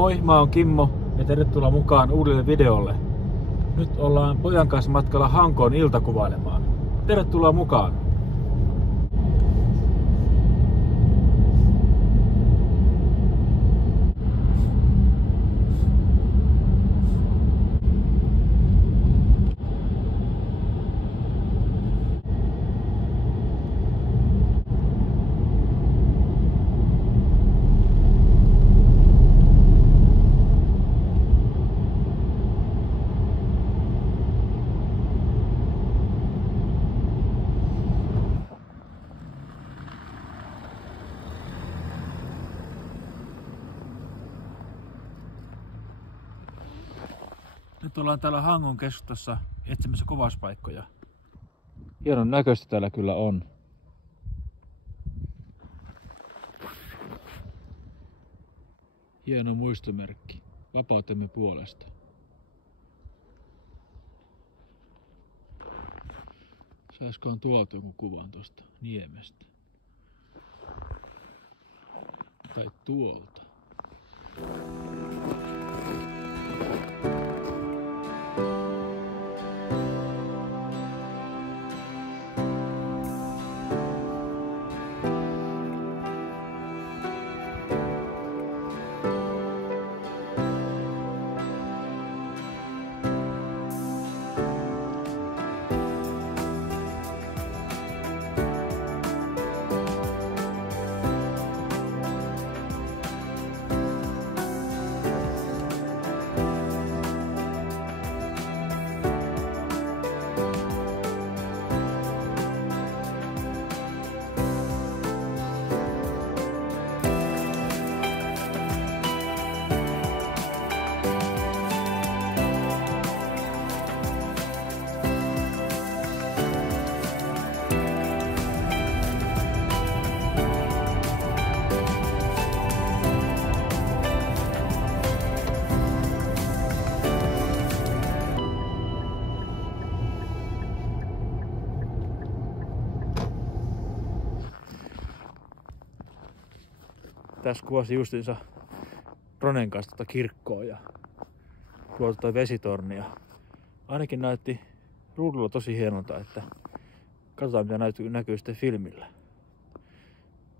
Moi, mä oon Kimmo ja tervetuloa mukaan uudelle videolle. Nyt ollaan pojan kanssa matkalla Hankoon iltakuvailemaan. Tervetuloa mukaan! Nyt ollaan täällä Hangon keskustassa etsimässä kuvauspaikkoja. Hienon näköistä täällä kyllä on. Hieno muistomerkki vapautemme puolesta. Saiskohan tuolta jonkun kuvan tosta niemestä? Tai tuolta. Tässä kuvasi justiinsa Ronen kanssa tuota kirkkoa ja tuota vesitornia. Ainakin näytti ruudulla tosi hienolta, että katsotaan mitä näkyy sitten filmillä.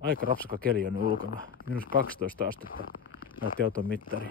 Aika rapsakka keli on ulkona. -12 astetta näytti auton mittari.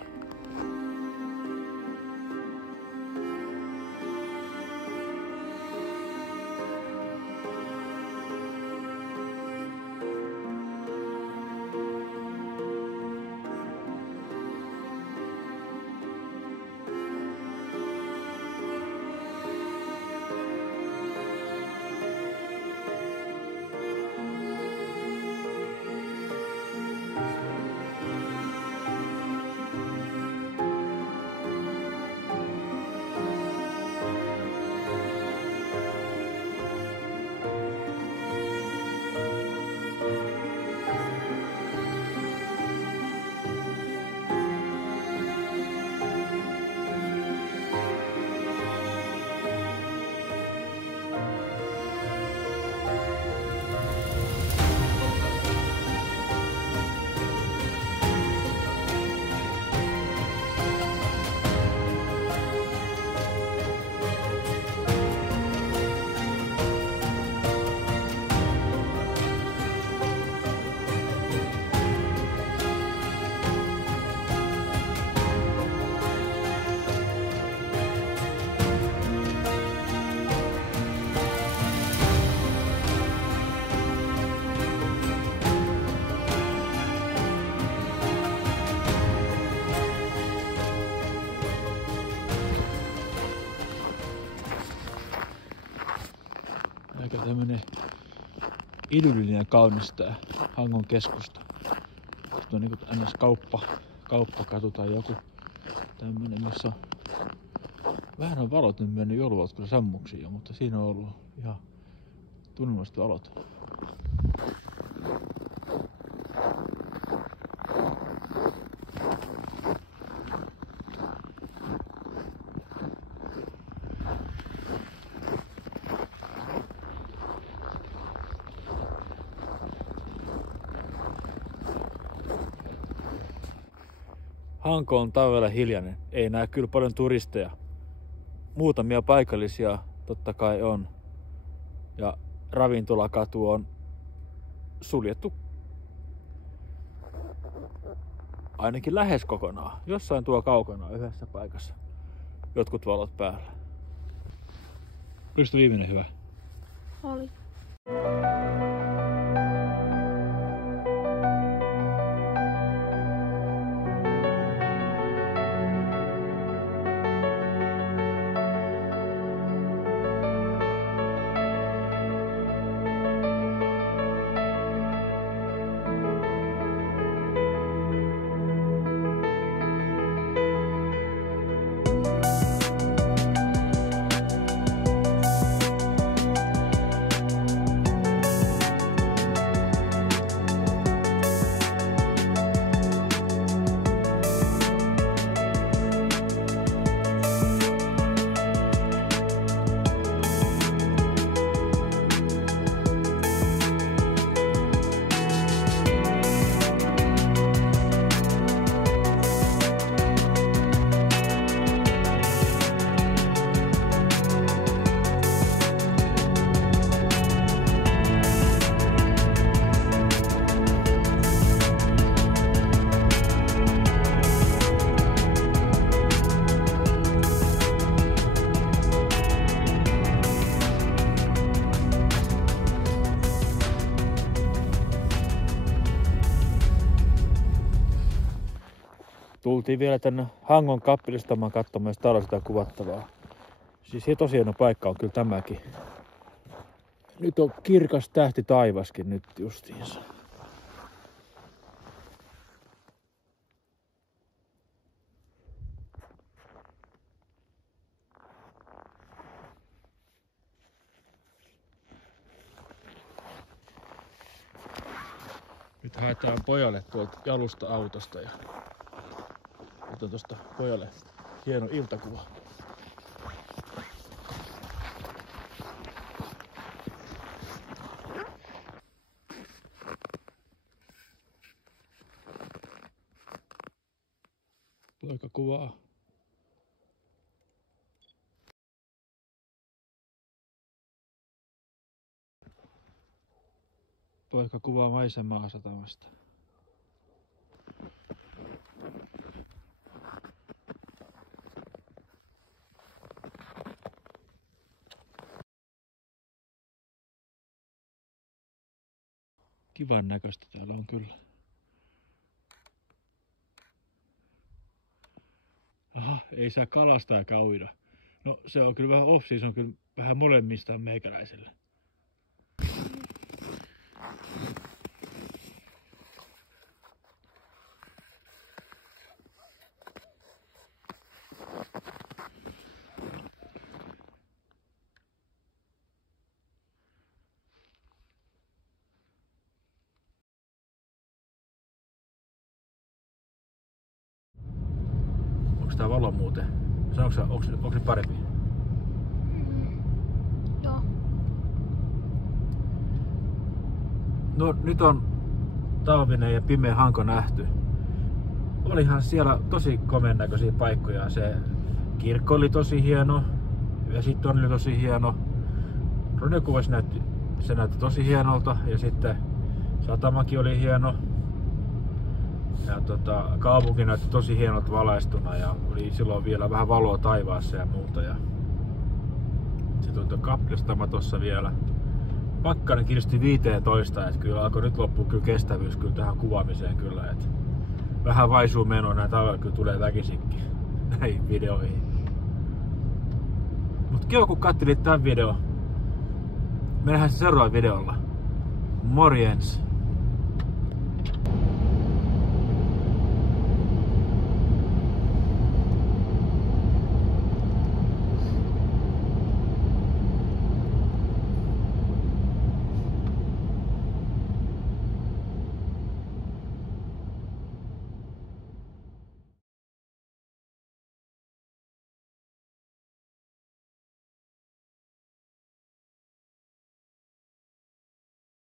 Aika tämmönen idyllinen ja kaunis tää Hangon keskusta. Tuo on niinku ns. Kauppakatu tai joku tämmönen, missä on vähän on valot nyt mennyt jouluvalot kyllä sammuksiin jo, mutta siinä on ollut ihan tunnelmalliset valot. Hanko on talvella hiljainen. Ei näe kyllä paljon turisteja. Muutamia paikallisia totta kai on. Ja ravintolakatu on suljettu ainakin lähes kokonaan. Jossain tuo kaukana yhdessä paikassa. Jotkut valot päällä. Oliko viimeinen hyvä? Oli. Tultiin vielä tänne Hangon kappilistamaan katsomaan, jos täällä on sitä kuvattavaa. Siis tosi hieno paikka on kyllä tämäkin. Nyt on kirkas tähti taivaskin nyt justiinsa. Nyt haetaan pojalle tuolta jalusta-autosta ja nyt on tosta pojalle hieno iltakuva. Poika kuvaa. Poika kuvaa maisemaa satamasta. Kivan näköistä täällä on kyllä. Aha, ei saa kalastaa eikä uida. No se on kyllä vähän off-season, on kyllä vähän molemmista meikäläisellä. Onko tää valo muuten? Onko se parempi? Joo. No nyt on talvinen ja pimeä Hanko nähty. Olihan siellä tosi komeen näköisiä paikkoja. Se kirkko oli tosi hieno. Vesitto oli tosi hieno. Roniokuvassa se näytti tosi hienolta. Ja sitten satamakin oli hieno. Ja kaupunki näytti tosi hienolta valaistuna ja oli silloin vielä vähän valoa taivaassa ja muuta. Ja sitten on tuo kappilistama tossa vielä. Pakkanen kiristyi 15, että kyllä alkoi nyt loppua kyllä kestävyys kyllä tähän kuvaamiseen kyllä. Et vähän vaisuu menoa, näin talvella kyllä tulee väkisinkin näihin videoihin. Mut kiva kun katselit tän videon. Me nähdään seuraavalla videolla. Morjens!